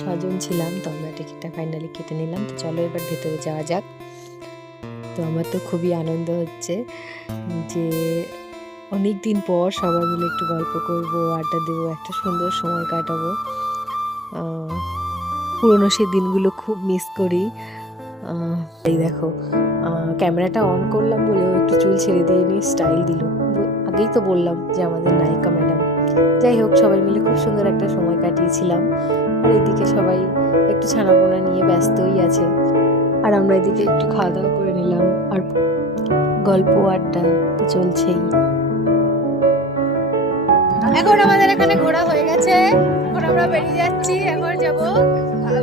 6 জন ছিলাম, তো আমরা টিকিটটা ফাইনালি কেটে নিলাম। তো চলো এবার ভেতরে যাওয়া যাক। তো আমার তো খুবই আনন্দ হচ্ছে যে অনেক দিন পর সবাই মিলে একটু গল্প করব, আড্ডা দেবো, একটা সুন্দর সময় কাটাবো। পুরোনো সেই দিনগুলো খুব মিস করি। এই দেখো, ক্যামেরাটা অন করলাম বলেও একটু চুল ছেড়ে দিয়ে নিয়ে স্টাইল দিল। আগেই তো বললাম যে আমাদের নায়িকা ম্যাডাম। যাই হোক, সবাই মিলে খুব সুন্দর একটা সময় কাটিয়েছিলাম। আর এদিকে সবাই একটু ছানাপোনা নিয়ে ব্যস্তই আছে, আর আমরা এদিকে একটু খাওয়া দাওয়া করে নিলাম, আর গল্প আড্ডা তো চলছেই। এখন আমাদের এখানে ঘোরা হয়ে গেছে, এখন আমরা বেরিয়ে যাচ্ছি। এখন যাবো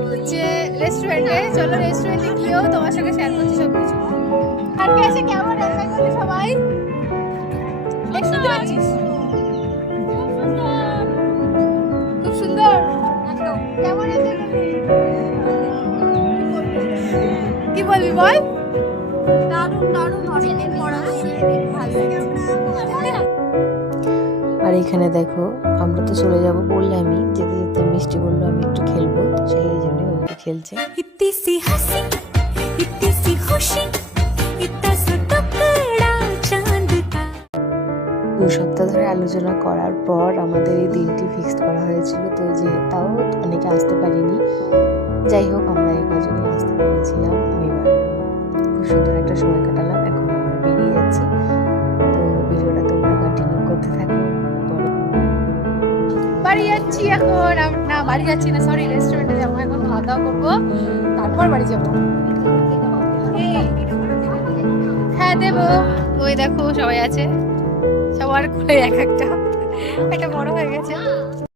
হচ্ছে রেস্টুরেন্টে। চলো রেস্টুরেন্টে গিয়েও তোমার সঙ্গে শেয়ার করছি সবকিছু। আজকে এসে কেমন এনজয় করলি সবাই? শুনতে পাচ্ছিস? খুব সুন্দর। কেমন এনজয় করলি? কি বলবি বল? দারুণ দারুণ, অনেকদিন পর আসছি, ভালো লাগে। আর এখানে দেখো, আমরা তো চলে যাব বললামই, যেতে যেতে মিষ্টি বললো আমি একটু খেলবো, তো সেই জন্য ও একটু খেলছে। इतनी सी हंसी इतनी सी खुशी इतना सा टुकड़ा चांद का। 2 সপ্তাহ ধরে আলোচনা করার পর আমাদের এই দিনটি ফিক্সড করা হয়েছিল, তো যে তাও অনেকে আসতে পারিনি। যাই হোক, আমরা এই কজনই আসতে পেরেছিলাম। এবার খুব সুন্দর একটা সময় কাটালাম। এখন আমরা বেরিয়ে যাচ্ছি, তো ভিডিওটা তোমরা কন্টিনিউ করতে থাকো। বাড়ি যাচ্ছি এখন। না, বাড়ি যাচ্ছি না, সরি, রেস্টুরেন্টে যাবো। এখন খাওয়া দাওয়া করবো, তারপর বাড়ি যাবো। হ্যাঁ দেবো। ওই দেখো সবাই আছে, সবার কোলে এক একটা, এটা বড় হয়ে গেছে।